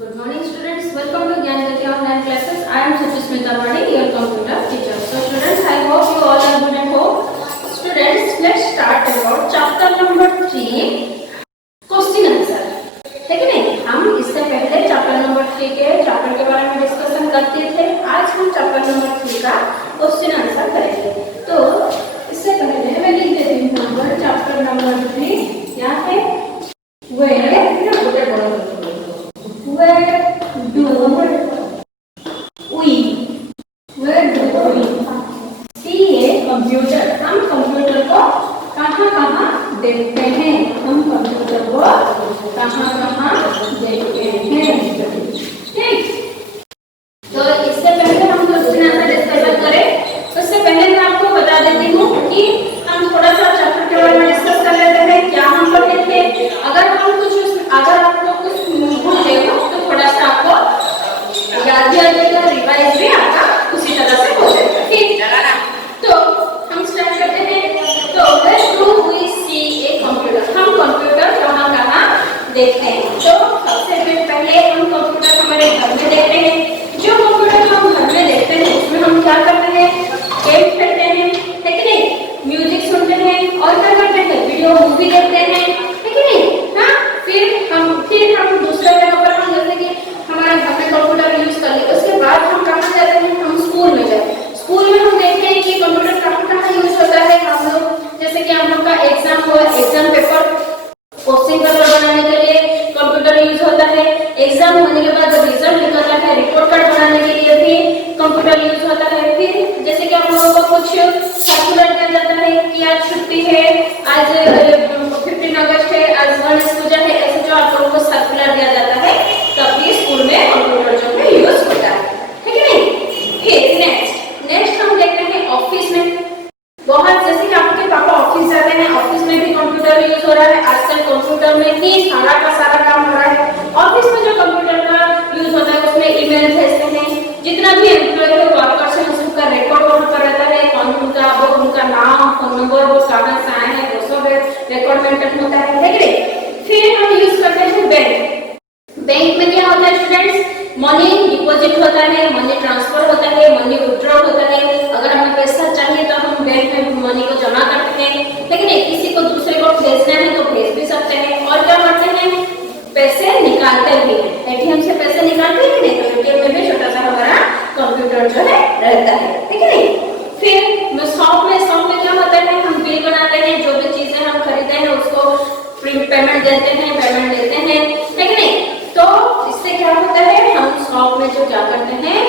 Good morning students, welcome to Gyan Gati online classes. I am Suchusmita Madi, your computer teacher. So students, I hope you all are good at home. Students, let's start about chapter number 3, question answer. है कि नहीं? हम इससे पहले chapter number 3 के chapter के बारे में डिस्कशन करते थे. आज हम चैप्टर नंबर 3 का क्वेश्चन आंसर करेंगे. तो इससे पहले मैं लिख देती हूँ नंबर चैप्टर नंबर 3. यहाँ पे where do we see a computer? हम कंप्यूटर को कहाँ देखते हैं? हम कंप्यूटर को कहाँ देखते हैं? ठीक. तो इससे पहले हम क्वेश्चन आंसर डिस्कशन करें. उससे पहले मैं आपको बता देती हूँ कि हम थोड़ा सा चैप्टर के बारे में डिस्कस कर लेते हैं. क्या हम पढ़े थे? अगर आप लोग कुछ भूल गए हो तो थोड़ा सा आपको याद भी आ जाएगा, रिवाइज भी आपका उसी तरह से हो जाएगा. ठीक. तो हम स्टार्ट करते हैं. तो where do we see a computer? हम कंप्यूटर कहाँ देखते हैं? तो सबसे पहले हम कंप्यूटर हमारे घर में देखते हैं. जो कंप्यूटर हम घर में देखते हैं उसमें हम क्या करते हैं? गेम खेलते हैं, है कि नहीं? म्यूजिक सुनते हैं और क्या करते हैं? वीडियो मूवी देखते हैं, है कि नहीं? हाँ. फिर हम दूसरा जगह पर हम जैसे कि हमारे घर में कंप्यूटर यूज कर लिए, उसके बाद हम कहाँ जाते हैं? हम स्कूल में जाते हैं. स्कूल में हम देखते हैं कि कंप्यूटर कहाँ यूज होता है. हम लोग जैसे कि हम लोग का एग्जाम हुआ, एग्जाम पेपर क्वेश्चन पेपर बनाने के लिए कंप्यूटर यूज होता है. एग्जाम होने के बाद जब रिजल्ट निकलता है, रिपोर्ट कार्ड बनाने के लिए भी कंप्यूटर यूज होता है. फिर जैसे कि हम लोगों को कुछ सर्कुलर दिया जाता है कि आज छुट्टी है, आज 15 अगस्त है, आज गणेश पूजा है, ऐसे जो आप लोगों को सर्कुलर दिया जाता है तब भी स्कूल में कंप्यूटर जो है यूज होता है कि नहीं? फिर नेक्स्ट हम देखते हैं ऑफिस में. बहुत जैसे कि आपके पापा ऑफिस जाते हैं, ऑफिस में भी कंप्यूटर यूज हो रहा है. आजकल कंप्यूटर में ही सारा का सारा काम हो रहा है. ऑफिस में जो कंप्यूटर का यूज होता है उसमें ईमेल भेजते हैं. जितना भी एम्प्लॉय है वर्कर्स है उसका रिकॉर्ड वहाँ पर रहता है. उनका नाम, फोन नंबर, वो कहाँ से आए हैं, वो सब रिकॉर्ड मेंटेन होता है कि नहीं? फिर हम यूज करते हैं बैंक. बैंक में क्या होता है स्टूडेंट्स? मनी डिपॉजिट होता है, मनी ट्रांसफर होता है, मनी विथड्रॉ होता है. अगर हमें पैसा चाहिए तो हम बैंक में मनी को जमा करते हैं, लेकिन किसी को दूसरे को भेजना है तो भेज भी सकते हैं. और क्या करते हैं? पैसे निकालते भी हैं. एटीएम से पैसे निकालते हैं कि नहीं? तो एटीएम में भी छोटा सा हमारा कंप्यूटर जो है रहता है कि नहीं? फिर शॉप में क्या होता है? हम बिल बनाते हैं. जो भी चीजें हम खरीदते हैं उसको पेमेंट देते हैं, पेमेंट लेते हैं, है कि नहीं? तो इससे क्या होता है? हम शॉप में जो क्या करते हैं,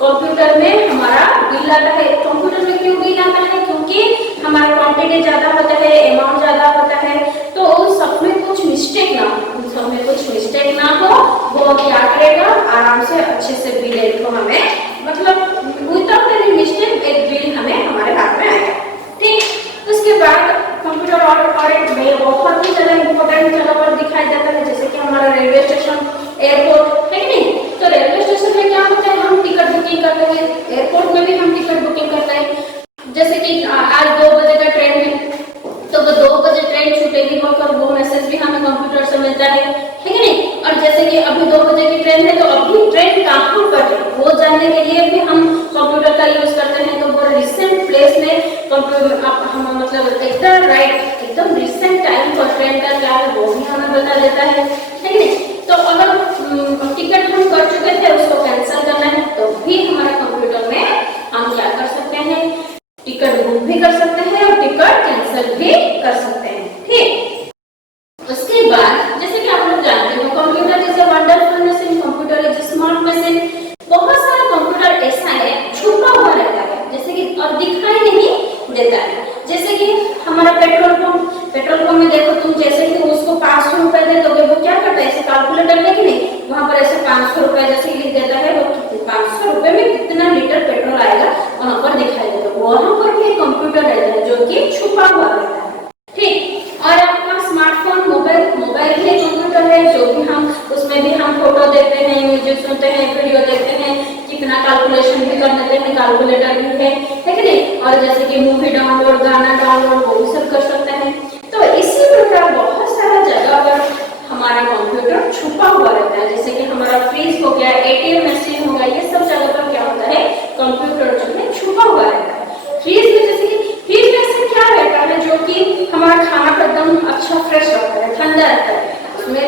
कंप्यूटर में हमारा बिल आता है. कंप्यूटर में क्यों बिल आता है? क्योंकि हमारा क्वांटिटी ज्यादा होता है, अमाउंट ज्यादा होता है, तो उस सब में कुछ मिस्टेक ना हो. वो क्या करेगा? आराम से अच्छे से बिल को हमें मतलब विदाउट एनी मिस्टेक एक बिल हमें हमारे हाथ में आएगा. ठीक. उसके बाद कंप्यूटर ऑडिट में बहुत ही ज्यादा इंपॉर्टेंट जगह पर दिखाई देता है, जैसे कि हमारा रेलवे स्टेशन, एयरपोर्ट, है कि नहीं? तो रेलवे स्टेशन में क्या होता है? हम टिकट बुकिंग करते हैं. एयरपोर्ट में भी हम टिकट बुकिंग करते हैं. जैसे कि आज 2 बजे का ट्रेन है तो वो 2 बजे ट्रेन छूटेगी, वो मैसेज भी हमें कंप्यूटर से मिलता है कि नहीं? और जैसे कि अभी 2 बजे की ट्रेन है तो अभी ट्रेन कहाँ पर है वो जानने के लिए भी हम कंप्यूटर का यूज करते हैं. तो वो रिसेंट प्लेस में कंप्यूटर हम मतलब एकदम रिसेंट टाइम पर ट्रेन का क्या है वो भी हमें बता देता है कि नहीं? तो अगर टिकट हम कर चुके थे उसको कैंसिल करना है तो भी हमारे कंप्यूटर में हम क्या कर सकते हैं? टिकट बुक भी कर सकते हैं और टिकट कैंसिल भी कर सकते हैं. ठीक. उसके बाद जैसे कि आप लोग जानते हो computer is a wonderful machine, computer is smart machine. बहुत सारा कंप्यूटर ऐसा है छुपा हुआ रहता है, जैसे कि और दिखाई नहीं देता है. जैसे कि हमारा पेट्रोल पंप में देखो तुम, जैसे कि उसको 500 रुपए दे दोगे वो क्या करता है? ऐसे कैलकुलेटर है कि नहीं? वहां पर ऐसे 500 रुपए जैसे लिख देता है. वो 500 रुपए में कितना लीटर पेट्रोल आएगा वहां पर दिखाई देता है. वहां पर भी कंप्यूटर रहता है जो कि छुपा हुआ रहता है. ठीक. और आपका स्मार्टफोन, मोबाइल भी कंप्यूटर है जो कि हम उसमें भी हम फोटो देखते हैं, म्यूजिक सुनते हैं, वीडियो देखते हैं, कितना कैलकुलेशन भी कर लेते हैं, कैलकुलेटर भी है कि नहीं? और जैसे कि मूवी डाउनलोड, गाना डाउनलोड वो भी सब कर सकते हैं. तो इसी प्रकार बहुत सारा जगह पर हमारा कंप्यूटर छुपा हुआ रहता है. जैसे कि हमारा पर फ्रीज हो गया, एटीएम मशीन हो गया, ये सब जगह पर क्या होता है, कंप्यूटर जो है छुपा हुआ रहता है। फ्रीज में जैसे कि फ्रीज में ऐसा क्या रहता है जो कि हमारा खाना का एकदम अच्छा फ्रेश रहता है, ठंडा रहता है, उसमें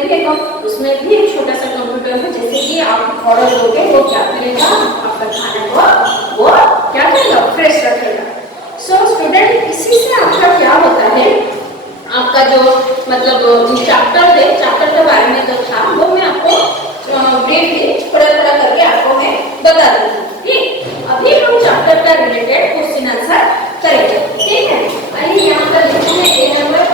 भी एक छोटा सा कंप्यूटर है, जैसे कि आप ऑर्डर दोगे वो क्या करेगा, आपका खाना को वो क्या करेगा, फ्रेश रखेगा। सो स्टूडेंट, इसी से आपका क्या होता है, आपका जो मतलब चैप्टर है, चैप्टर के बारे में जो था वो मैं आपको ब्रीफली थोड़ा थोड़ा करके आपको मैं बता दूंगी। ठीक, अभी हम चैप्टर का रिलेटेड क्वेश्चन आंसर करेंगे। ठीक है, आइए यहाँ पर लिखते हैं ए नंबर।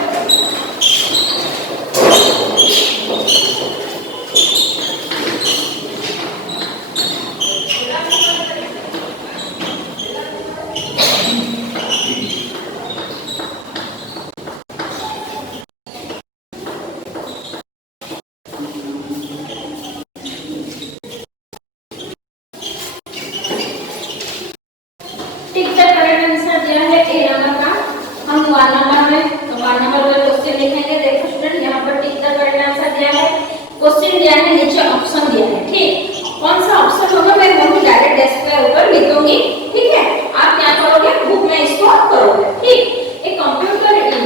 क्वेश्चन दिया है, नीचे ऑप्शन दिया है। ठीक, कौन सा ऑप्शन होगा मैं वही डायरेक्ट डेस्क पे ऊपर लिख दूंगी। ठीक है, आप क्या करोगे, बुक में इसको करोगे। ठीक, ए computer is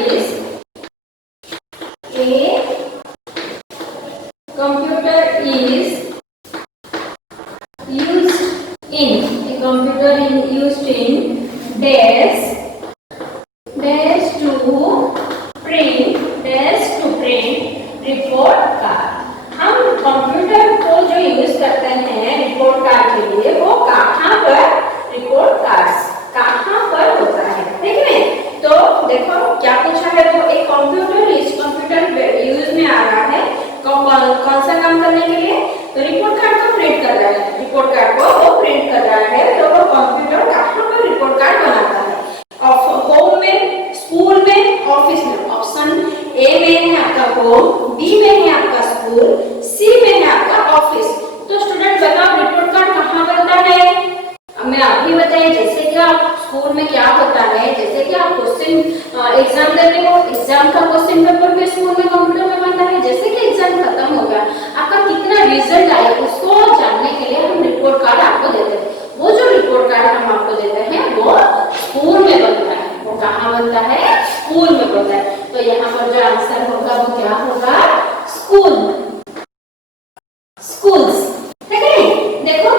used in dash to print report card। हम कंप्यूटर को जो यूज करते हैं रिपोर्ट कार्ड के लिए, वो कहाँ पर रिपोर्ट कार्ड्स कहाँ पर होता है। ठीक है, तो देखो क्या पूछा है, वो एक कंप्यूटर यूज में आ रहा है कौन सा काम करने के लिए, तो रिपोर्ट कार्ड को प्रिंट कर रहा है, रिपोर्ट कार्ड को वो प्रिंट कर रहा है। तो वो कंप्यूटर कहाँ पर रिपोर्ट कार्ड बनाता है, होम में, स्कूल में, ऑफिस में। ऑप्शन ए में है आपका होम, बी में है आपका स्कूल, सी में है आपका ऑफिस। तो स्टूडेंट बताओ रिपोर्ट कार्ड कहाँ बनता है, मैं अभी बताइए। जैसे कि आप स्कूल में क्या होता है, जैसे कि आप क्वेश्चन एग्जाम देते हो, एग्जाम का क्वेश्चन पेपर भी स्कूल में कंप्यूटर में बनता है। जैसे कि एग्जाम खत्म हो गया, आपका कितना रिजल्ट आया उसको जानने के लिए हम रिपोर्ट कार्ड आपको देते हैं। वो जो रिपोर्ट कार्ड हम आपको देते हैं वो स्कूल में बनता है, वो कहाँ बनता है, स्कूल में बनता है। तो यहाँ पर जो आंसर होगा वो क्या होगा, स्कूल, स्कूल्स। ठीक है, देखो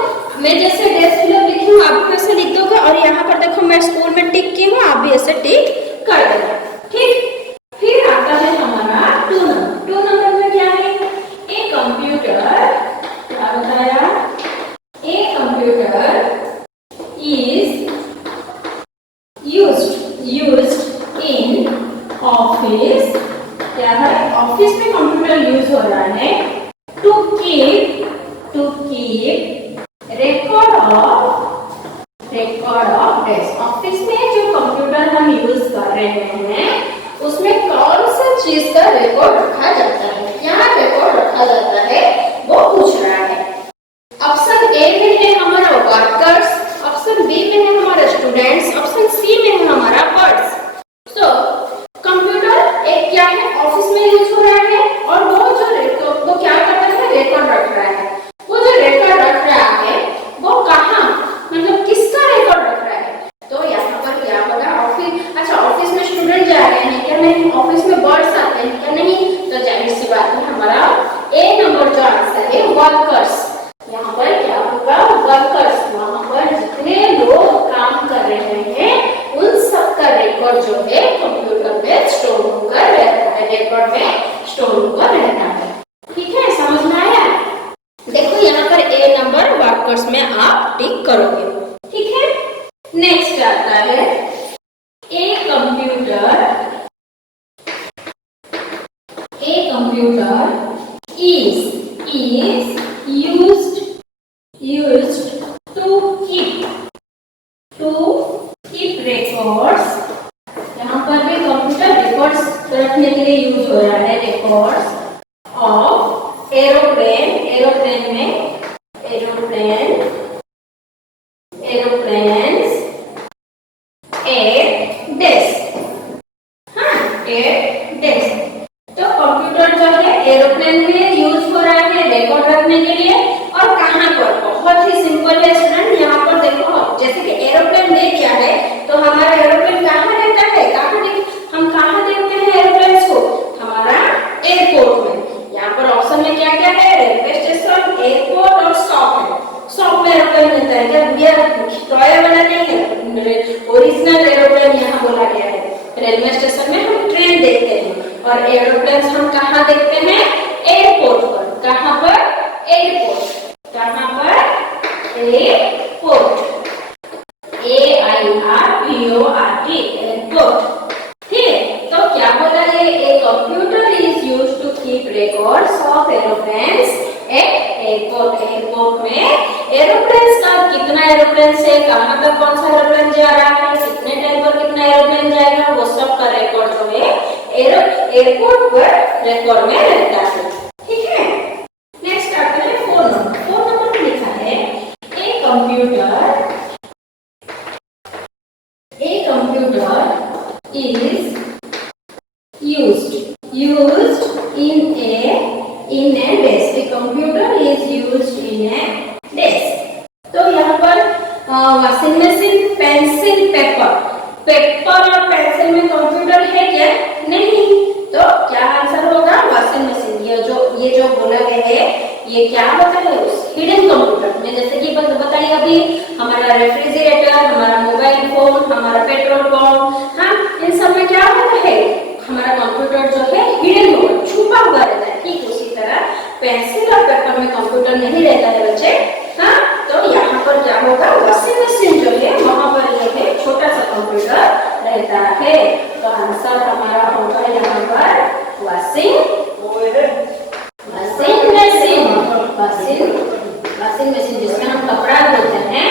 मैं जैसे डेस्क फिलअप लिखी हूँ आप भी ऐसे लिख दोगे, और यहाँ पर देखो मैं स्कूल में टिक की हूँ, आप भी ऐसे टिक कर देना। ठीक, फिर आता है हमारा 2 नंबर। 2 नंबर में क्या है, ए कंप्यूटर, क्या बताया, a computer is used in office. क्या है, ऑफिस में कंप्यूटर यूज हो रहा है to keep record of desk. Office में जो कंप्यूटर हम यूज कर रहे हैं उसमें कौन सा चीज का रिकॉर्ड रखा जाता है, क्या रिकॉर्ड रखा जाता है वो पूछ रहा है। ऑप्शन ए में है हमारा वर्कर्स, ऑप्शन बी में है हमारा स्टूडेंट्स, ऑप्शन सी में है हमारा बर्ड्स। तो कंप्यूटर एक क्या है, ऑफिस में यूज हो रहा है, और वो क्या करता है, रिकॉर्ड रख रहा है। वो जो रिकॉर्ड रख रहा है वो कहाँ, मतलब किसका रिकॉर्ड रख रहा है, तो यहाँ पर क्या होगा, ऑफिस। अच्छा, ऑफिस में स्टूडेंट जा रहे हैं क्या, नहीं, ऑफिस में बर्ड्स आते हैं क्या, नहीं, तो जाहिर सी बात है हमारा ए नंबर जो आंसर है वर्कर्स। यहाँ पर क्या होगा, वर्कर्स, वहां पर जितने लोग काम कर रहे हैं उन सबका रिकॉर्ड जो है कंप्यूटर में स्टोर होकर रहता है, रिकॉर्ड में स्टोर होकर रहता है। ठीक है, समझ में आया। देखो यहाँ पर ए नंबर वर्कर्स में आप टिक करोगे। ठीक है, नेक्स्ट आता है a computer is used to keep records। यहाँ पर भी कंप्यूटर रिकॉर्ड्स रखने के लिए यूज हो रहा है, records of aeroplanes at desk. हाँ, एट डेस्क। तो कंप्यूटर जो है एरोप्लेन में यूज हो रहा है रिकॉर्ड रखने के लिए, पर बहुत ही सिंपल है स्टूडेंट। यहाँ पर देखो जैसे कि एरोप्लेन दे दिया है तो हमारा एरोप्लेन कहाँ रहता है, हम कहाँ देखते हैं एरोप्लेन को, हमारा एयरपोर्ट में। यहाँ पर ऑप्शन में क्या क्या है, रेलवे स्टेशन, एयरपोर्ट और शॉप है। शॉप में एरोप्लेन मिलता है क्या, ये टॉय वाला नहीं है, ओरिजिनल एरोप्लेन यहाँ बोला गया है। रेलवे स्टेशन में हम ट्रेन देखते हैं और एरोप्लेन हम कहाँ देखते हैं, एयरपोर्ट पर। कहाँ पर, एयरपोर्ट। कहाँ पर, एयरपोर्ट, AIRPORT, एयरपोर्ट। ठीक है, तो क्या बोला है, a computer is used to keep records of aeroplanes at airport. Airport में एरोप्लेन्स का कितना एरोप्लेन से कहाँ तक कौन सा एरोप्लेन जा रहा है, कितने टाइम पर कितना एरोप्लेन जाएगा, वो सब का रिकॉर्ड जो है एयरपोर्ट पर रिकॉर्ड में रहता है। ठीक है, नेक्स्ट आते हैं फोन नंबर। फोन नंबर में लिखा है a computer is used in a desk. A computer is used in a desk. तो यहाँ पर वॉशिंग मशीन, पेंसिल, पेपर और पेंसिल में कंप्यूटर है क्या, नहीं। तो क्या आंसर होगा, वॉशिंग मशीन। ये जो बोला गया है ये क्या होता है, उस हिडन कंप्यूटर में। जैसे कि बताइए अभी हमारा रेफ्रिजरेटर, हमारा मोबाइल फोन, हमारा पेट्रोल पंप, हाँ इन सब में क्या होता है, हमारा कंप्यूटर जो है हिडन होगा, छुपा हुआ रहता है। ठीक उसी तरह पेंसिल और पेपर में कंप्यूटर नहीं रहता है बच्चे। हाँ, तो यहाँ पर क्या होगा, वॉशिंग मशीन जो है वहां पर जो है छोटा सा कंप्यूटर रहता है। तो आंसर हमारा होगा यहाँ पर वॉशिंग मशीन, जिसमें हम कपड़ा धोते हैं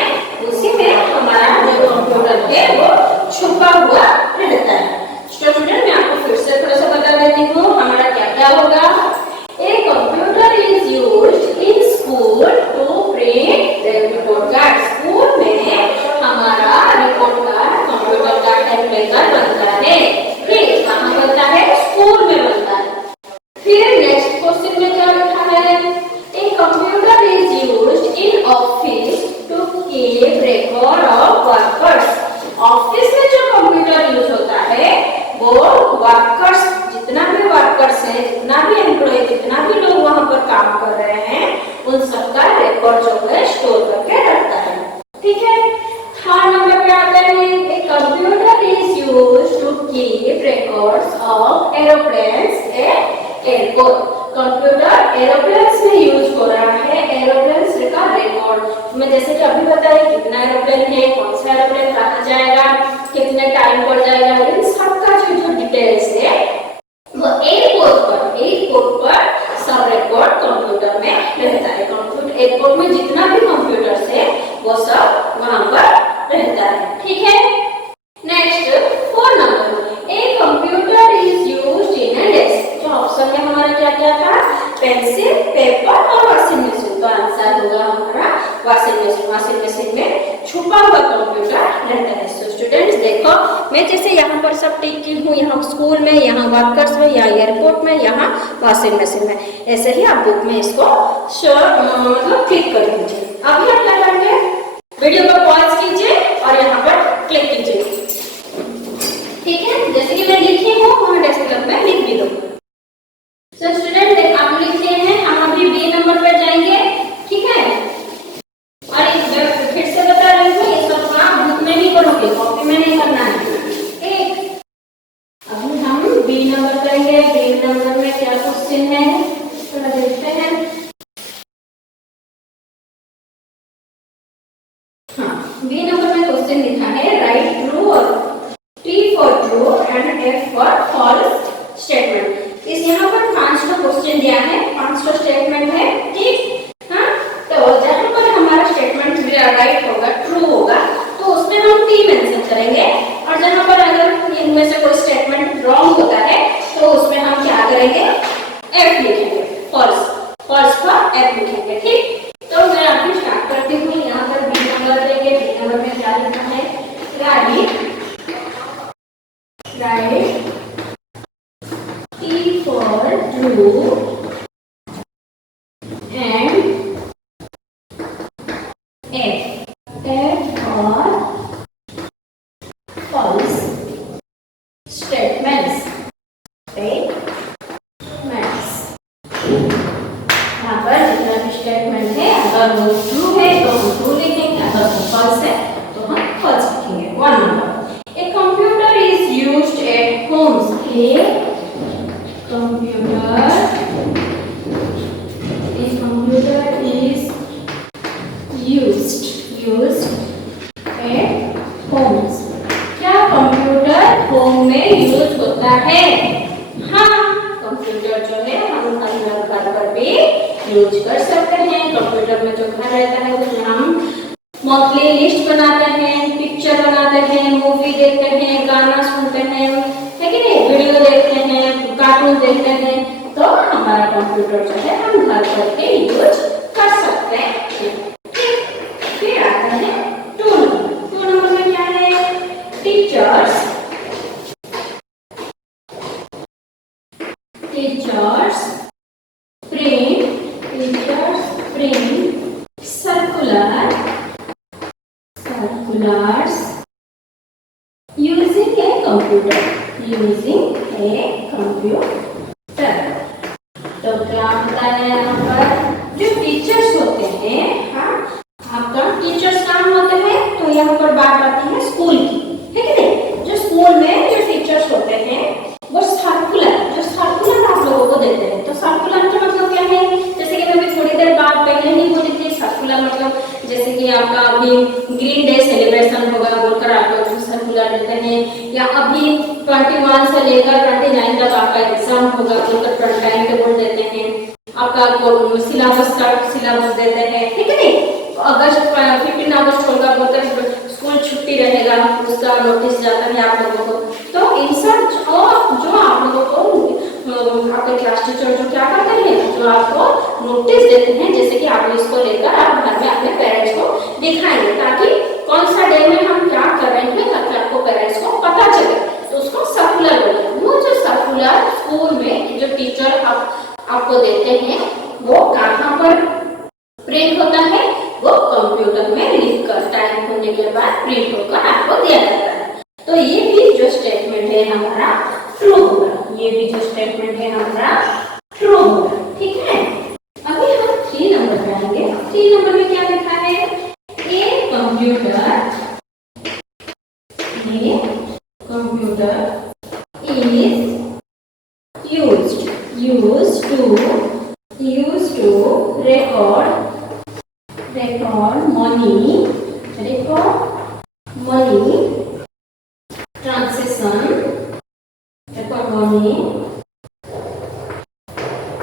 उसी में हमारा जो कंप्यूटर है वो छुपा हुआ रहता है। स्टूडेंट मैं आपको फिर से थोड़ा सा बता देती हूँ हमारा क्या क्या होगा। A computer is used in school to print report card. School में हमारा रिपोर्ट कार्ड कंप्यूटर का टेम्पलेट बनता है। ठीक, कहाँ बनता है, स्कूल में बनता है। फिर नेक्स्ट क्वेश्चन में क्या लिखा है, a computer is used in office to keep record of workers. Office में जो कंप्यूटर यूज होता है वो वर्कर्स, जितना भी वर्कर्स है, जितना भी एम्प्लॉय, जितना भी लोग वहां पर काम कर रहे हैं उन सबका रिकॉर्ड जो है स्टोर करके रखता है। ठीक है, थर्ड नंबर पे आता है a computer is used to keep records of aeroplanes at airport. Computer aeroplanes में यूज हो रहा है, एरोप्लेन्स का रिकॉर्ड में। जैसे कि अभी बताइए कितना एरोप्लेन है, कौन सा एरोप्लेन कहाँ जाएगा, कितने टाइम पर जाएगा, इन सबका जो डिटेल्स है वो एयरपोर्ट पर सब रिकॉर्ड कंप्यूटर में रहता है। कंप्यूटर एयरपोर्ट में जितना भी कंप्यूटर्स है वो सब वहां पर रहता है। ठीक है, next 4 number, A computer is used in a desk. तो ऑप्शन में हमारा क्या क्या था, पेंसिल, पेपर और वॉशिंग मशीन। तो आंसर होगा हमारा वॉशिंग मशीन। वॉशिंग मशीन में छुपा हुआ कंप्यूटर रहता है। सो स्टूडेंट्स देखो मैं जैसे यहाँ पर सब टिक की हूँ, यहाँ स्कूल में, यहाँ वर्कर्स में, यहाँ एयरपोर्ट में, यहाँ वॉशिंग मशीन में। ऐसे ही आप बुक में इसको मतलब क्लिक कर दीजिए। अभी आप क्या करेंगे, वीडियो को पॉज कीजिए और यहाँ पर क्लिक कीजिए। ठीक है, जैसे कि मैं लिखी हूँ वहाँ डेस्कटॉप में लिख भी दो। तो स्टूडेंट आप लिखते हैं, हम अभी बी नंबर पर जाएंगे। ठीक है, और फिर से बता रही हूँ ये सब काम बुक में नहीं करोगे, कॉपी में नहीं करना है। ठीक, अभी हम बी नंबर करेंगे। बी नंबर में क्या क्वेश्चन है थोड़ा देखते हैं। हाँ, बी नंबर में क्वेश्चन लिखा है राइट ट्रू और T for true and F for false statement। इस यहाँ पर 5 का क्वेश्चन दिया है, 5 का स्टेटमेंट है। ठीक, हाँ, तो जहाँ पर हमारा स्टेटमेंट राइट होगा, ट्रू होगा, तो उसमें हम T मेंशन करेंगे। और जहाँ पर अगर इनमें से कोई स्टेटमेंट रॉन्ग होता है तो उसमें हम क्या करेंगे, F लिखेंगे, फॉल्स का F लिखेंगे। ठीक, तो मैं अभी स्टार्ट करती हूँ। यहाँ पर बी नंबर देंगे। बी नंबर में क्या लिखा है, right T for true and statement है, अगर वो ट्रू है तो हम ट्रू लिखेंगे, अगर वो फॉल्स है तो हम फॉल्स लिखेंगे। 1 number, A computer is used eight Holmes. A computer is used at homes। क्या कंप्यूटर होम में यूज होता है? हाँ, कंप्यूटर जो है हम अपने घर पर भी यूज कर सकते हैं। कंप्यूटर में जो घर रहता है उसमें हम मंथली लिस्ट बनाते हैं, पिक्चर बनाते हैं, मूवी देखते हैं, गाना सुनते हैं, है कि नहीं, वीडियो देखते हैं, कार्टून देखते हैं। तो हमारा कंप्यूटर जो है हम घर पर के यूज कर सकते हैं। फिर आता है 2 नंबर। 2 नंबर में क्या है? Teachers print circulars using a computer। तो क्या होता है यहाँ पर? जो टीचर्स होते हैं, हाँ, आपका टीचर्स काम होते हैं। तो यहाँ पर बात आती है स्कूल की, है कि नहीं? जो स्कूल में जो टीचर्स होते हैं वो सर्कुलर आप लोगों को देते हैं। तो सर्कुलर का मतलब क्या है? जैसे कि मैं थोड़ी देर बाद पहले ही बोली थी, सर्कुलर मतलब जैसे कि आपका अभी ग्रीन डे सेलिब्रेशन होगा बोलकर आप लोग सर्कुलर देते हैं, या अभी 21 से लेकर 29 तक आपका एग्जाम होगा बोलकर टाइम टेबल देते हैं, आपका सिलेबस देते हैं, ठीक है नहीं? अगस्त 15 अगस्त होगा बोलकर स्कूल छुट्टी रहेगा, उसका नोटिस जाता है आप लोगों को। तो इन सब जो आप लोगों को आपके क्लास टीचर जो क्या करते हैं, जो आपको नोटिस देते हैं, जैसे कि आप इसको लेकर आप घर में अपने पेरेंट्स को दिखाएंगे, ताकि कौन सा डे में हम क्या कर रहे हैं ताकि आपको पेरेंट्स को पता चले। तो उसको सर्कुलर बोलते हैं। वो जो सर्कुलर स्कूल में जो टीचर आपको देते हैं वो कहाँ पर प्रिंट होता है? वो कंप्यूटर में लिखकर टाइप होने के बाद प्रिंट होकर आपको दिया जाता है। तो ये भी जो स्टेटमेंट है हमारा ट्रू होगा। ये भी जो स्टेटमेंट है हमारा ट्रू होगा, ठीक है। अभी हम 3 नंबर पे आएंगे। 3 नंबर में क्या लिखा है? A computer is used to record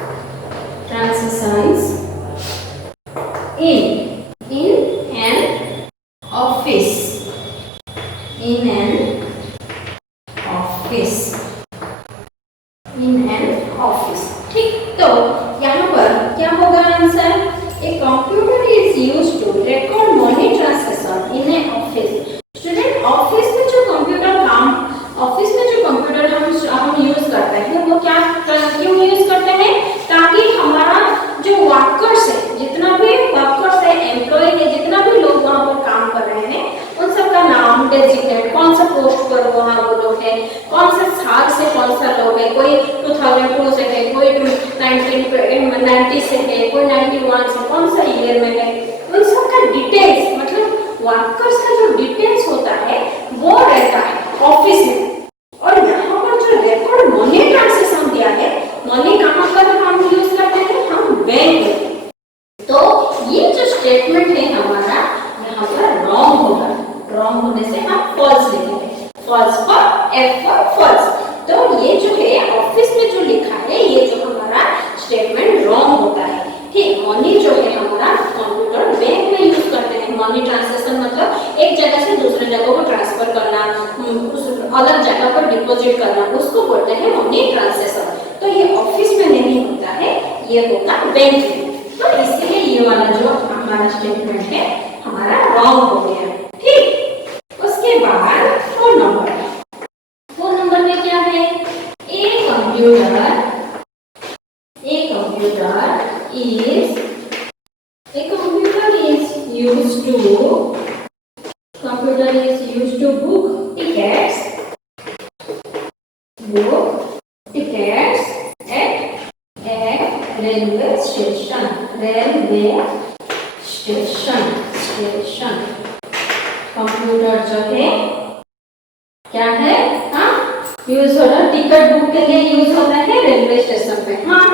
money transaction, transactions in an office, ठीक। तो यहाँ पर क्या होगा answer? A computer is used to record money transaction in a office. Student, office में जो कंप्यूटर हम यूज करते हैं वो क्या क्यों यूज करते हैं? ताकि हमारा जो वर्कर्स है, जितना भी वर्कर्स है, एम्प्लॉय है, जितना भी लोग वहाँ पर काम कर रहे हैं, उन सबका नाम डेजिग्नेट, कौन सा पोस्ट पर वहाँ वो लोग है, कौन सा साल से कौन सा लोग है, कोई 2002 से है, कोई 1990 से है, कोई 91 से, कौन सा ईयर में है, उन सबका डिटेल्स, मतलब वर्कर्स का जो डिटेल्स होता है वो रहता है ऑफिस में। और यहाँ पर जो रिकॉर्ड मनी ट्रांजैक्शन दिया है, मनी कहाँ पर हम यूज करते हैं? हम बैंक में। तो ये जो स्टेटमेंट है हमारा यहाँ पर रॉन्ग होगा। रॉन्ग होने से हम फॉल्स लिखेंगे। फॉल्स पर एफ फॉर फॉल्स। तो ये जो है ऑफिस में जो लिखा है, ये जो हमारा स्टेटमेंट रॉन्ग होता है, ठीक। मनी जो है हमारा कंप्यूटर बैंक में यूज करते हैं। मनी ट्रांसैक्शन मतलब एक जगह से दूसरे जगह को ट्रांसफर करना, उस अलग जगह पर डिपॉजिट करना, उसको बोलते हैं मनी ट्रांसैक्शन। तो ये ऑफिस में नहीं होता है, ये होता बैंक में। तो इसलिए ये वाला जो हमारा स्टेटमेंट है हमारा रॉन्ग हो गया, ठीक। उसके बाद 4 नंबर में क्या है? A computer is used to book tickets at a railway railway station, station. Computer जो है क्या है, हाँ यूज हो रहा, टिकट बुक के लिए यूज होता है रेलवे स्टेशन पे। हाँ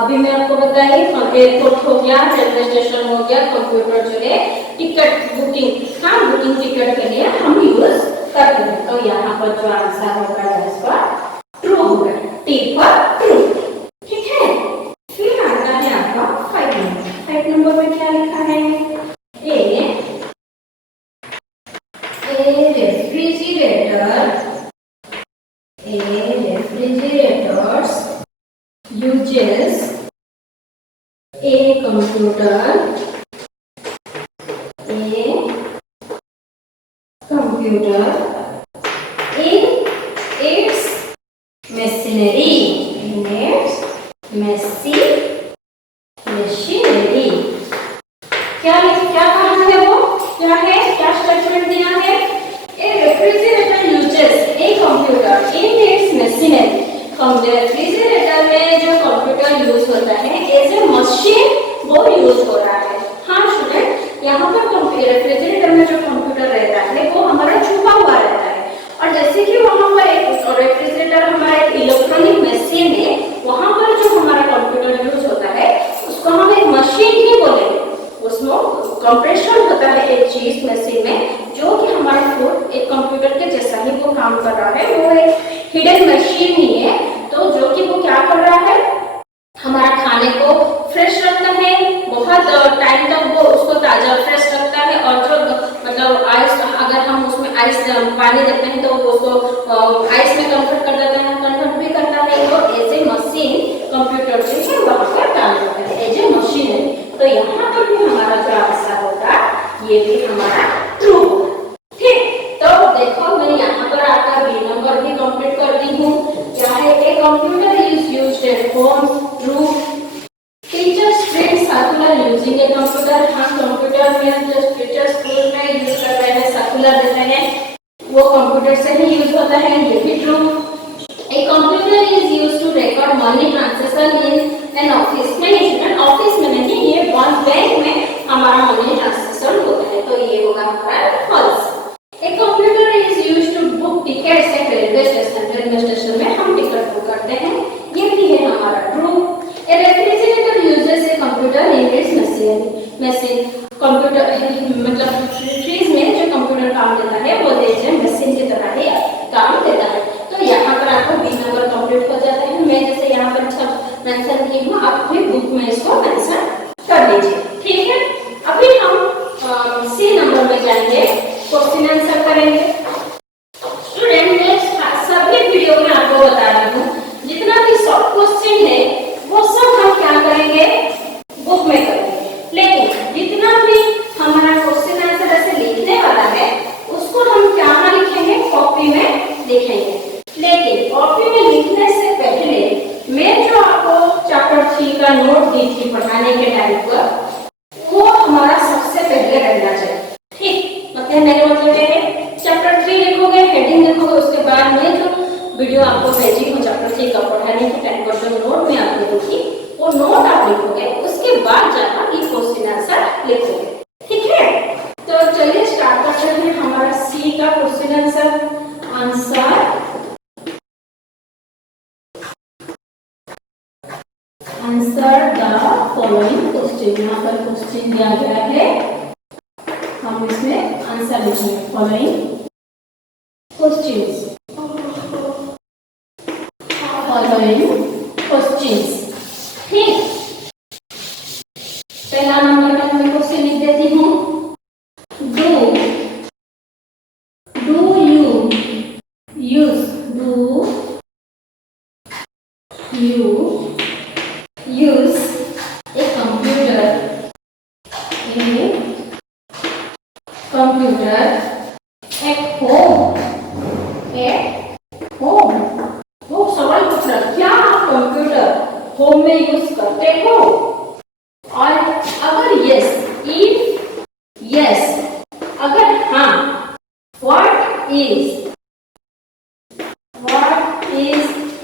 अभी मैं आपको बताइए, एयरपोर्ट हो गया, रेलवे स्टेशन हो गया, कंप्यूटर जो है टिकट बुकिंग, हाँ बुकिंग टिकट के लिए हम यूज करते हैं। तो यहाँ पर जो आंसर होगा इसका ट्रू होगा, टी फॉर ट्रू। ठीक है, फिर आता है आपका 5 नंबर। 5 नंबर में क्या लिखा है, refrigerators uses a computer in its machinery, in its machinery। क्या कहा है, वो क्या है, क्या स्टेटमेंट दिया है, a refrigerator uses a computer in its machinery. Refrigerator में जो कंप्यूटर यूज होता है एज ए मशीन, वो यूज हो रहा है। हाँ स्टूडेंट, यहाँ पर रेफ्रिजरेटर में जो कंप्यूटर रहता है वो हमारा छुपा हुआ रहता है, और जैसे कि वहाँ पर एक रेफ्रिजरेटर हमारा एक इलेक्ट्रॉनिक मशीन है, वहाँ पर जो हमारा कंप्यूटर यूज होता है उसको हम एक मशीन ही बोलेंगे। उसमें कंप्रेशन होता है एक चीज मशीन में, जो कि हमारा फूड एक कंप्यूटर के जैसा ही वो काम कर रहा है, वो एक हिडन मशीन ही है। तो जो कि वो क्या कर रहा है, हमारा खाने को फ्रेश रखता है, बहुत टाइम तक वो उसको ताजा फ्रेश रखता है, और जो मतलब आइस, अगर हम उसमें आइस पानी देते हैं तो वो उसको आइस में कन्वर्ट कर देता है, कन्वर्ट भी करता है। तो एज ए मशीन कंप्यूटर जो है वहाँ पर काम करता है एज ए मशीन है। तो यहाँ पर भी हमारा जो आंसर होगा ये भी हमारा ट्रू। ठीक, तो देखो मैं यहाँ पर आपका बी नंबर भी कंप्लीट कर दी हूँ। क्या है, a computer is used at home, true. Teachers train circular using a computer, हाँ कंप्यूटर में जो टीचर्स स्कूल में यूज कर रहे हैं, सर्कुलर देते हैं, वो कंप्यूटर से ही यूज होता है, ये भी true. A computer is used to record money transaction in an office में, ऑफिस में नहीं, ये बैंक में हमारा मनी ट्रांसफर होता है। तो ये होगा हमारा फॉल्स। एक computer is used to book tickets at railway station, railway station में हम टिकट बुक करते हैं, ये भी है हमारा true. A refrigerator uses a computer in it's machine, computer मतलब फ्रिज में जो कंप्यूटर काम देता है वो जैसे मशीन की तरह ही काम देता है। तो यहाँ पर आपको बी नंबर कंप्लीट हो जाता है। मैं जैसे यहाँ पर मेंशन की हूँ, आप अपनी बुक में इसको मेंशन कर लीजिए। ठीक है, अभी हम सी नंबर में जाएंगे, क्वेश्चन आंसर करेंगे। स्टूडेंट मैं सभी वीडियो में आपको बता रही हूँ, जितना भी शॉर्ट क्वेश्चन है वो सब हम क्या करेंगे, बुक में करेंगे, लेकिन जितना भी हमारा क्वेश्चन आंसर ऐसे लिखने वाला है उसको हम क्या लिखेंगे, कॉपी में लिखेंगे। लेकिन कॉपी में लिखने से पहले मैं जो आपको चैप्टर 3 का नोट दी थी पढ़ाने के टाइम पर, वो हमारा सबसे पहले रहना चाहिए। ठीक, मतलब मेरे मतलब है चैप्टर 3 लिखोगे, हेडिंग लिखोगे, उसके बाद में जो वीडियो आपको भेजी हूँ चैप्टर 3 का पढ़ाने के टाइम पर जो नोट में आपको दूंगी, वो नोट आप लिखोगे, उसके बाद जाकर ये क्वेश्चन आंसर लिखोगे। ठीक है, तो चलिए स्टार्ट करते हैं हमारा सी का question answer. Answer the following question. यहाँ पर क्वेश्चन दिया गया है, हम इसमें आंसर लिखेंगे। फॉलोइंग क्वेश्चंस, ठीक। पहला नंबर का मैं क्वेश्चन लिख देती हूँ, do you use a computer at home? वो सवाल पूछ रहा, क्या आप कंप्यूटर होम में यूज करते हो? और अगर यस, अगर हाँ, what is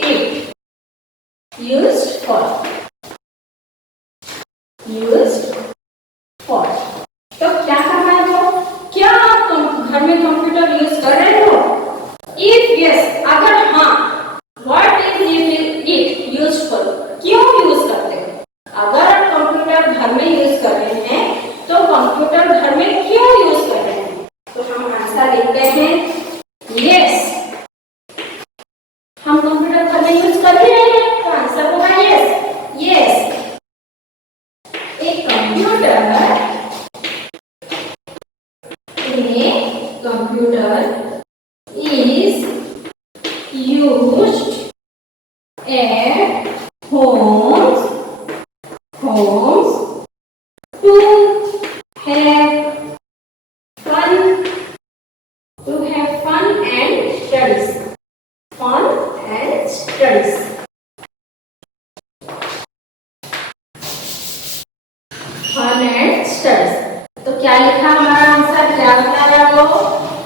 it used for? Used for. तो क्या करना है? वो क्या आप घर में कंप्यूटर यूज कर रहे हो? इफ यस, अगर हाँ, व्हाट इज इट यूजफुल? क्यों यूज करते हो? अगर आप कंप्यूटर घर में यूज कर रहे हैं तो कंप्यूटर घर में क्यों यूज कर रहे हैं? तो हम आंसर लिखते हैं यस, हम कंप्यूटर घर में यूज कर ही रहे हैं, तो आंसर होगा यस। यस, एक computer is used at homes to have fun and studies. Fun and studies. Fun and studies. तो क्या लिखा हमारा आंसर? क्या बताया वो?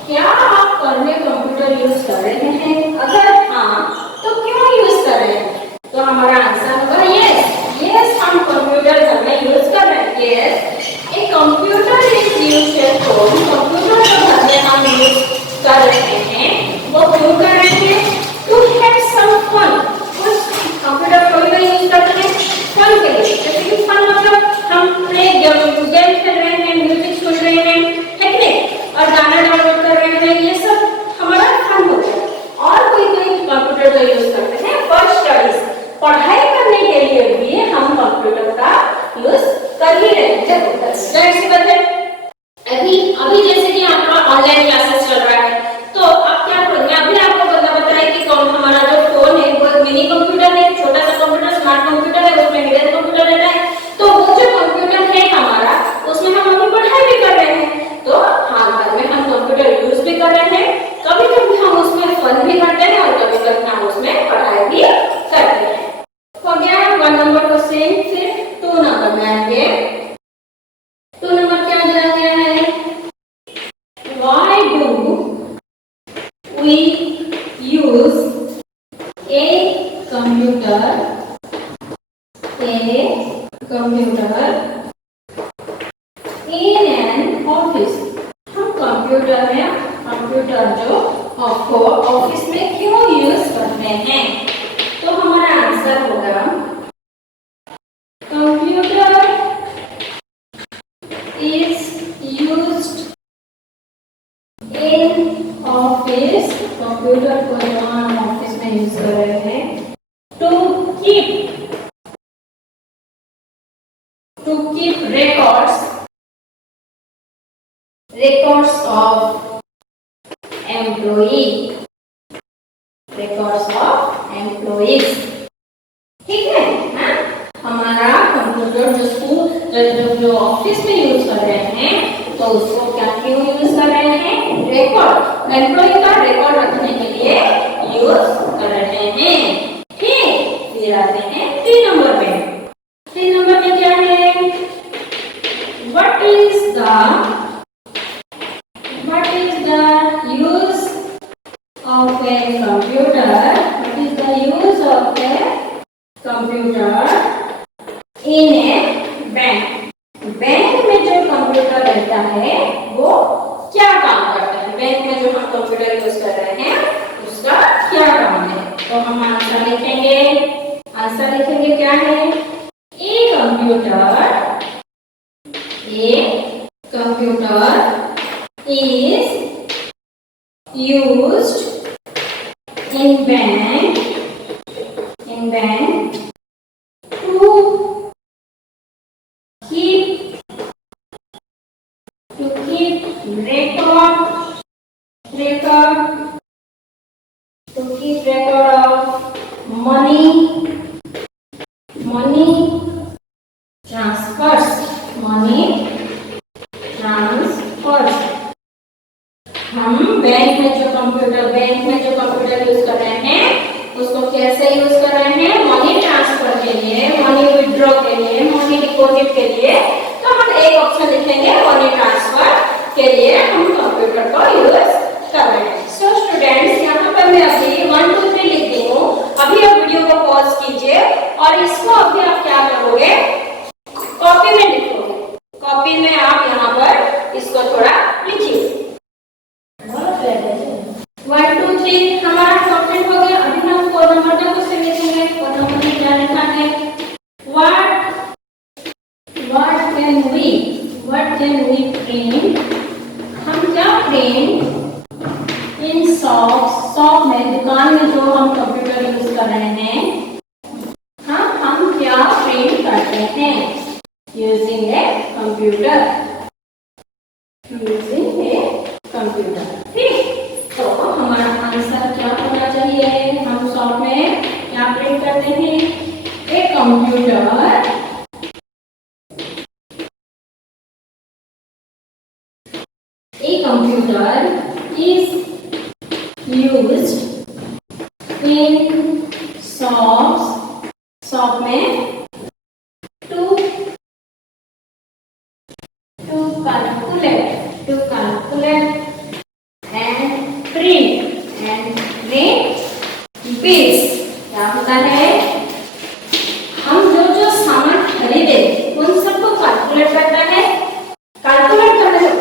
क्या आप घर में कंप्यूटर यूज कर रहे हैं? अगर हाँ, तो क्यों यूज कर रहे हैं? तो हमारा आंसर होगा यस। यस, हम कंप्यूटर घर में यूज कर रहे हैं। Yes, A computer is used at home. Computer जो घर में हम यूज कर रहे हैं वो क्यों कर रहे हैं? To have some fun. Computer कोई भी यूज करते हैं फन के लिए। जैसे कि फन मतलब हम प्ले गेम खेल रहे हैं, म्यूजिक सुन रहे हैं, है कि नहीं? और गाना डाउनलोड कर रहे हैं, ये सब हमारा फन होता है। और कोई कंप्यूटर जो यूज करते हैं फॉर स्टडीज, पढ़ाई करने के लिए भी हम कंप्यूटर का यूज कर ही रहे हैं। जाहिर सी बात है, अभी जैसे कि आपका ऑनलाइन क्लासेस चल रहा है, तो आप क्या करोगे? अभी आपको बताया कि कौन हमारा जो फोन है वो मिनी कंप्यूटर है, छोटा सा कंप्यूटर, स्मार्ट कंप्यूटर है, उसमें हिडन कंप्यूटर रहता है। तो वो जो कंप्यूटर है हमारा, उसमें हम अपनी पढ़ाई भी कर रहे हैं। तो हाँ, घर में हम कंप्यूटर यूज भी कर रहे हैं, कभी कभी हम उसमें फन भी करते हैं और कभी कभी हम उसमें पढ़ाई भी करते हैं। हो गया 1 नंबर क्वेश्चन। फिर 2 नंबर में आएंगे। 2 नंबर क्या दिया गया है? Why do we use a computer in an office? हम कंप्यूटर जो ऑफिस में क्यों यूज करते हैं? तो हमारा आंसर होगा computer is used in office। Computer को हम ऑफिस में यूज कर रहे हैं to keep records of employees। ठीक है? हाँ, हमारा कंप्यूटर जो स्कूल जो ऑफिस में यूज कर रहे हैं, तो उसको क्या क्यों यूज कर रहे हैं? रिकॉर्ड, एम्प्लॉय का रिकॉर्ड रखने के लिए यूज कर रहे हैं। ठीक, फिर आते हैं 3 नंबर में। 3 नंबर में क्या है? What is the use of a computer? What is the use of a computer in a bank? Bank में जो कंप्यूटर रहता है वो क्या काम करता है? बैंक में जो हम कंप्यूटर यूज कर रहे हैं उसका क्या काम है? तो हम आंसर लिखेंगे। क्या है? A computer is used in bank to keep record of money transfers। हम बैंक में जो कंप्यूटर यूज कर रहे हैं उसको कैसे यूज कर रहे हैं? मनी ट्रांसफर के लिए, मनी विड्रॉ के लिए, मनी डिपॉजिट के लिए। तो हम एक ऑप्शन लिखेंगे, मनी ट्रांसफर के लिए हम कंप्यूटर को यूज कर रहे हैं। सो what can we print? हम क्या प्रिंट इन शॉप में, दुकान में जो हम कंप्यूटर यूज कर रहे हैं, हाँ हम क्या प्रिंट करते हैं using a computer, using a computer. ठीक, तो हमारा आंसर क्या होना चाहिए? हम शॉप में क्या प्रिंट करते हैं? A computer is used in shop में to calculate and print bills। क्या होता है? हम जो सामान खरीदे उन सबको कैलकुलेट करता है। कैलकुलेट मतलब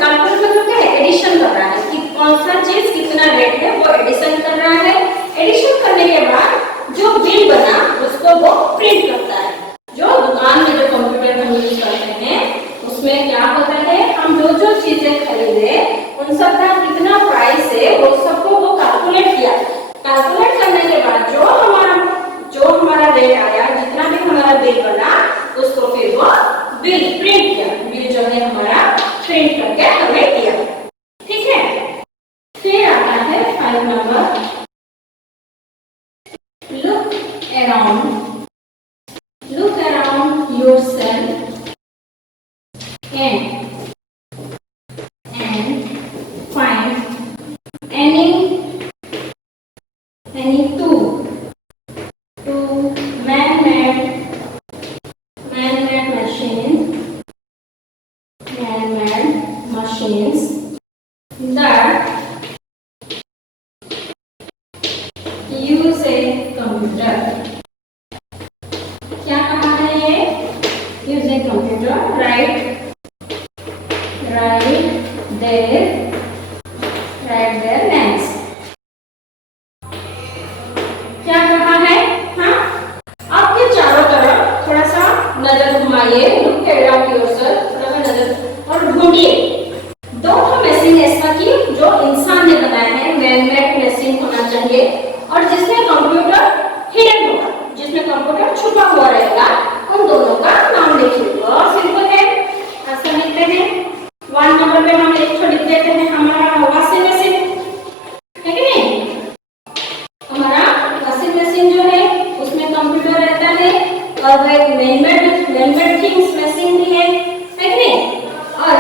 क्या है? एडिशन कर रहा है कि कौन सा चीज कितना रेट है वो एडिशन कर रहा है। एडिशन करने के बाद जो बिल बना उसको वो प्रिंट करता है। जो दुकान में जो कंप्यूटर हम यूज करते हैं उसमें क्या होता है? हम जो चीजें खरीदे उन सब का कितना प्राइस है वो सबको वो कैलकुलेट किया। कैलकुलेट करने के बाद जो हमारा रेट आया, जितना भी हमारा बिल बना उसको फिर वो बिल प्रिंट किया। बिल जो है हमारा प्रिंट करके हमें दिया। ठीक है, फिर आता है 5 number. Look around yourself and find any two man-made machines that use a computer। क्या कहा है ये? Use a computer, right their names. क्या कहा है? हाँ, आपके चारों तरफ थोड़ा सा नजर घुमाइए, लुक अराउंड योरसेल्फ, थोड़ा सा नजर और ढूंढिए दो मशीन ऐसा की जो इंसान ने बनाया है, मैन-मेड मशीन होना चाहिए और जिसमें कंप्यूटर हिडन होगा, जिसमें कंप्यूटर छुपा हुआ रहेगा। उन दोनों का नाम लिखिए। बहुत सिंपल है, ऐसा लिखते हैं। 1 नंबर पे हम एक लिख देते हैं हमारा वॉशिंग मशीन, है कि नहीं? हमारा वॉशिंग मशीन जो है उसमें कंप्यूटर रहता है और वो एक मैन-मेड थिंग्स मशीन भी है कि नहीं? और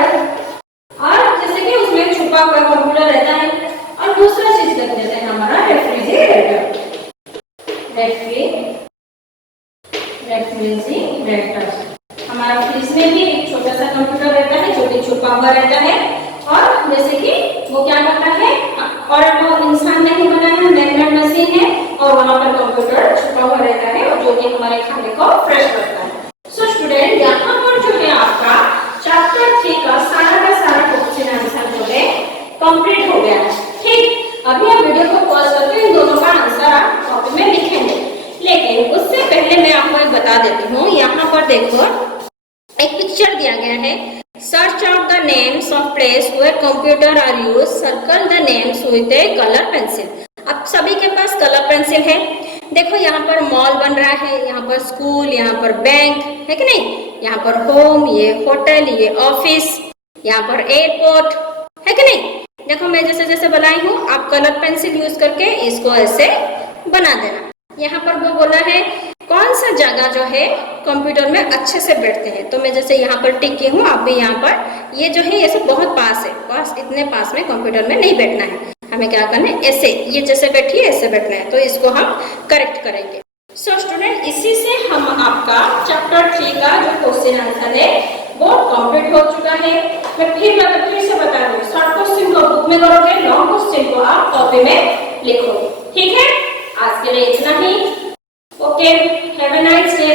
जैसे कि उसमें छुपा हुआ कंप्यूटर रहता है। और दूसरा चीज देख देते हैं हमारा रेफ्रिजरेटर। हमारा फ्रिज में भी एक छोटा सा कंप्यूटर रहता है जो कि छुपा हुआ रहता है और जैसे कि वो क्या करता है, और वो इंसान नहीं बनाया है, मैन-मेड मशीन है और वहां पर कंप्यूटर छुपा हुआ रहता है और जो कि हमारे खाने को फ्रेश करता है। सो स्टूडेंट, यहाँ पर जो है आपका चैप्टर 3 का सारा क्वेश्चन आंसर जो है कंप्लीट हो गया है। ठीक, अभी आप वीडियो को पॉज करके इन दोनों का आंसर आप कॉपी में लिखेंगे, लेकिन उससे पहले मैं आपको एक बता देती हूँ। यहाँ पर देखो एक पिक्चर दिया गया है। Search out the names of place where computer are use, circle the names with a colour pencil. अब सभी के पास कलर पेंसिल है। देखो यहाँ पर मॉल बन रहा है, यहाँ पर स्कूल, यहाँ पर बैंक, है कि नहीं? यहाँ पर होम, ये होटल, ये ऑफिस, यहाँ पर एयरपोर्ट, है कि नहीं? देखो मैं जैसे बनाई हूँ, आप कलर पेंसिल यूज करके इसको ऐसे बना देना। यहाँ पर वो बोला है कौन सा जगह जो है कंप्यूटर में अच्छे से बैठते हैं, तो मैं जैसे यहाँ पर टिक की हूँ, आप भी यहाँ पर, ये जो है ये सब बहुत पास है, इतने पास में कंप्यूटर में नहीं बैठना है। हमें क्या करना है, ऐसे, ये जैसे बैठी है ऐसे बैठना है, तो इसको हम करेक्ट करेंगे। सो स्टूडेंट, इसी से हम आपका चैप्टर 3 का जो क्वेश्चन आंसर है वो कंप्लीट हो चुका है। मैं फिर से बता दूँ, शॉर्ट क्वेश्चन को बुक में करोगे, लॉन्ग क्वेश्चन को आप कॉपी में लिखोगे। ठीक है, आज के लिए इतना ही। Okay, have a nice day.